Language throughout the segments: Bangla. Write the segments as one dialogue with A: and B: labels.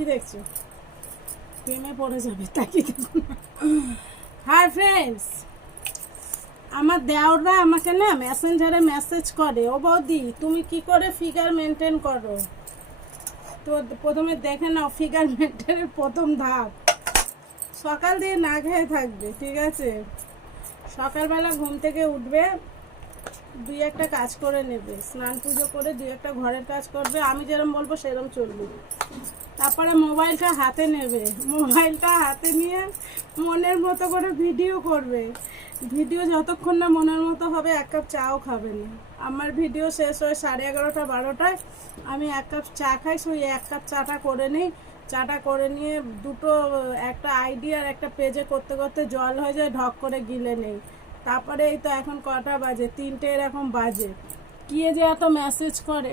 A: কি দেখছ? প্রেমে পড়ে যাবে, তাকিয়ে দেখো হাই ফ্রেন্ডস আমার দেওররা আমাকে না মেসেঞ্জারে মেসেজ করে, ও বৌদি, তুমি কি করে ফিগার মেনটেন করো? তো প্রথমে দেখে নাও ফিগার মেনটেনের প্রথম ধাপ। সকাল দিয়ে না খেয়ে থাকবে, ঠিক আছে? সকালবেলা ঘুম থেকে উঠবে দুই একটা কাজ করে নেবে, স্নান পুজো করে দুই একটা ঘরের কাজ করবে, আমি যেরকম বলব সেরকম চলবে। তারপরে মোবাইলটা হাতে নেবে, মোবাইলটা হাতে নিয়ে মনের মতো করে ভিডিও করবে। ভিডিও যতক্ষণ না মনের মতো হবে, এক কাপ চাও খাবে না। আমার ভিডিও শেষ হয় সাড়ে এগারোটা, বারোটায়। আমি এক কাপ চা খাই সেই এক কাপ চাটা করে নিই। চাটা করে নিয়ে দুটো একটা আইডি আর একটা পেজে করতে করতে জল হয়ে যায়, ঢক করে গিলে নেই। তারপরে এই তো এখন কটা বাজে? তিনটে এরকম বাজে। কি যে এত মেসেজ করে?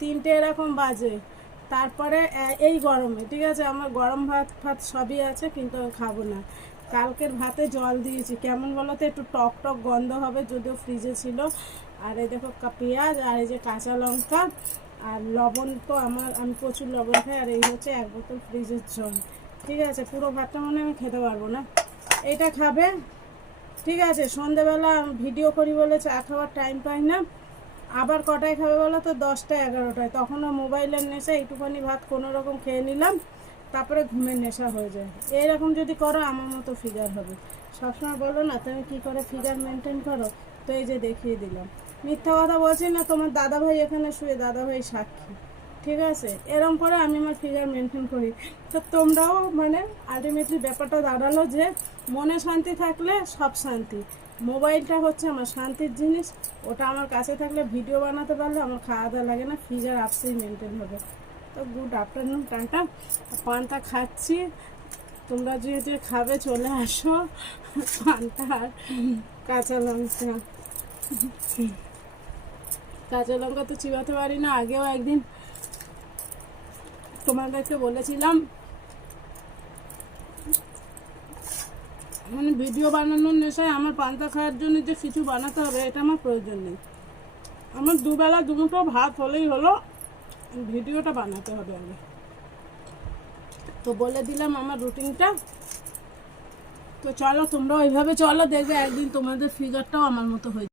A: তিনটে এরকম বাজে। তারপরে এই গরমে, ঠিক আছে? আমার গরম ভাত ফাত সবই আছে, কিন্তু আমি খাব না। কালকের ভাতে জল দিয়েছি। কেমন বলো তো? একটু টক টক গন্ধ হবে, যদিও ফ্রিজে ছিল। আর এই দেখো পেঁয়াজ আর এই যে কাঁচা লঙ্কা। আর লবণ তো আমার, আমি প্রচুর লবণ খাই, আর এই হচ্ছে এক বোতল ফ্রিজের জল। ঠিক আছে? পুরো ভাতটা মনে আমি খেতে পারব না। এটা খাবে? ঠিক আছে, সন্ধেবেলা ভিডিও করি বলে চা খাওয়ার টাইম পাই না। আবার কটায় খাবে বলো তো? দশটা, এগারোটায়। তখনও মোবাইলের নেশা একটুখানি ভাত কোনো রকম খেয়ে নিলাম, তারপরে ঘুমের নেশা হয়ে যায়। এইরকম যদি করো, আমার মতো ফিগার হবে। সবসময় বলো না, তুমি কি করে ফিগার মেনটেন করো? তো এই যে দেখিয়ে দিলাম। মিথ্যা কথা বলছি না, তোমার দাদাভাই এখানে শুয়ে, দাদাভাই সাক্ষী। ঠিক আছে? এরম করে আমি আমার ফিগার মেনটেন করি। তো তোমরাও মানে আলটিমেটলি ব্যাপারটা দাঁড়াল যে মনে শান্তি থাকলে সব শান্তি। মোবাইলটা হচ্ছে আমার শান্তির জিনিস। ওটা আমার কাছে থাকলে ভিডিও বানাতে পারলে আমার খাওয়া দাওয়া লাগে না ফিগার আপসেই মেনটেন হবে। তো গুড আফটারনুন টাটা। পানটা খাচ্ছি। তোমরা যেহেতু খাবে, চলে আসো। পানটা আর কাঁচা লঙ্কা। কাঁচা লঙ্কা তো চিবাতে পারি না, আগেও একদিন তোমাদেরকে বলেছিলাম মানে ভিডিও বানানোর নেশায় আমার পান্তা খাওয়ার জন্য যে কিছু বানাতে হবে, এটা আমার প্রয়োজন নেই আমার দুবেলা দুমুঠো ভাত হলেই হলো, ভিডিওটা বানাতে হবে আগে তো বলে দিলাম আমার রুটিনটা তো চলো তোমরা ওইভাবে চলো, দেখবে একদিন তোমাদের ফিগারটাও আমার মতো হয়ে।